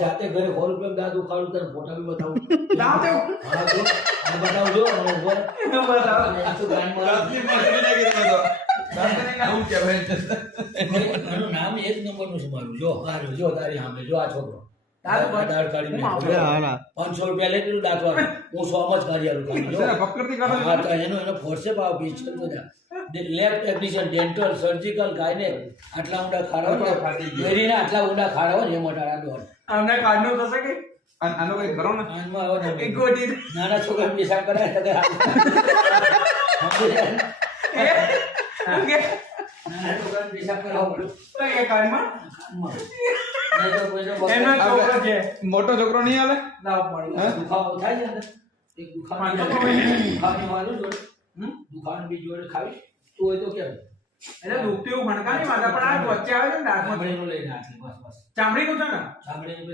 જાતે ઘરે 100 રૂપિયા દાંત ઉખાડું તને ફોટા બી બતાવું. દાંત એવું? હા જો આ બતાવજો અને ઉપર બતાવો. આ તો ગાનમાં દાંતની મસ્તી લાગી તમે તો. દાંતની નામ કહેવાય છે. એનું નામ એક નંબરનું છે મારું. જો આ રહ્યો, જો તારી સામે જો આ છોકરો દાંત દાઢ કાઢીને હું જો, હાલા 500 રૂપિયા લઈ લીધું દાંત વાળું. હું 100 માં જ કાઢી આલું ખાલી જો. છે પકડતી કાઢો હા તો એનો ફોર્સે ભાવ બી છે બધા. લેબ ટેકનિશિયન, ડેન્ટલ, સર્જિકલ, ગાયને આટલા ઊંડા ખાડા હોય ફાટી ને ગયું. મેરીના આટલા ઊંડા ખાડા હોય ને એ મોટા દોડ. અમને કાર્ડનું થશે કે આનો કઈ કરો ને આનમાં આવે ને એક ગોટી નાના છોકરાને નિશાન કરાય તો કે સમજી જાય. કે નાના છોકરાને નિશાન કરાવવું પડે. એ કાર્ડમાં કાનમાં. નહીં તો કોઈનો બગડે. એનો છોકરો છે મોટો છોકરો નહીં હાલે લાવ પડે હે? દુખાવો થાય છે અંદર. એક પાંચસો દુખાવાની મારું જોડે. દુખાવાનું બી જોડે ખાવી તું હોય તો કેમ એટલે દુખતું એવું ભણકા નહીં માતા પણ આ વચ્ચે આવે છે ને દાંતમાં ચામડીનું લઈને આટલી બસ બસ ચામડીનું છે ને ચામડીનું